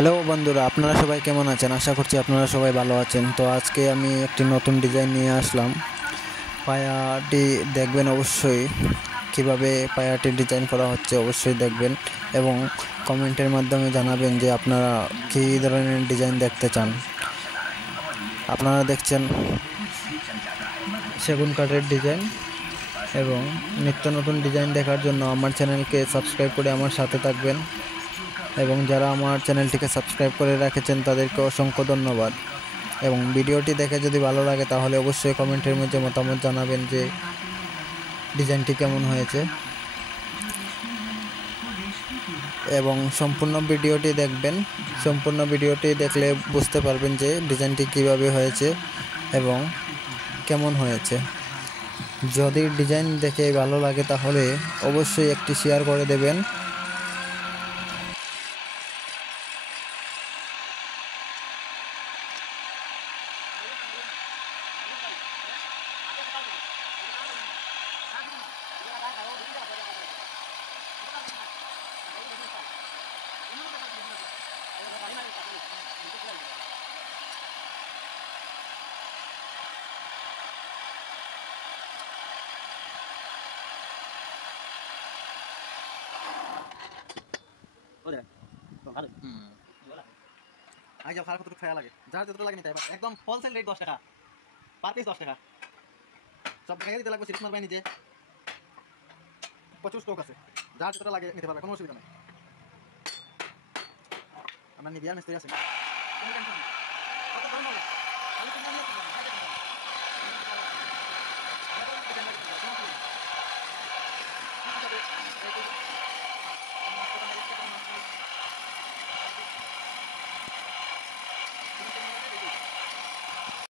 Hello বন্ধুরা, আপনারা সবাই কেমন আছেন? আশা করছি আপনারা সবাই ভালো আছেন। তো আজকে আমি একটি নতুন ডিজাইন নিয়ে আসলাম। পায়াটি দেখবেন অবশ্যই, কিভাবে পায়াটি ডিজাইন করা হচ্ছে অবশ্যই দেখবেন এবং কমেন্টের মাধ্যমে জানাবেন যে আপনারা কী ধরনের ডিজাইন দেখতে চান। আপনারা দেখছেন সেগুন কাঠের ডিজাইন এবং নিত্য নতুন ডিজাইন দেখার জন্য আমার চ্যানেলকে সাবস্ক্রাইব করে আমার সাথে থাকবেন এবং যারা আমার চ্যানেলটিকে সাবস্ক্রাইব করে রেখেছেন তাদেরকে অসংখ্য ধন্যবাদ। এবং ভিডিওটি দেখে যদি ভালো লাগে তাহলে অবশ্যই কমেন্টের মধ্যে মতামত জানাবেন যে ডিজাইনটি কেমন হয়েছে এবং সম্পূর্ণ ভিডিওটি দেখবেন। সম্পূর্ণ ভিডিওটি দেখলে বুঝতে পারবেন যে ডিজাইনটি কিভাবে হয়েছে এবং কেমন হয়েছে। যদি ডিজাইন দেখে ভালো লাগে তাহলে অবশ্যই একটি শেয়ার করে দেবেন। আগে ভাড়া কতটুকু খাওয়া লাগে, যার যতটুকু লাগে নিতে একদম হোলসেল রেট 10 টাকা পার পিস, 10 টাকা সব জায়গায় দিতে লাগবে। সিরিজ মারবাই নিজে, প্রচুর স্টক আছে, যার যতটা লাগে নিতে পারবে, কোনো অসুবিধা নেই। আমার নিবিয়ার মিস্ত্রি আছে, কোনো টেনশন নেই। কত দাম হবে? আমি তো জানি না।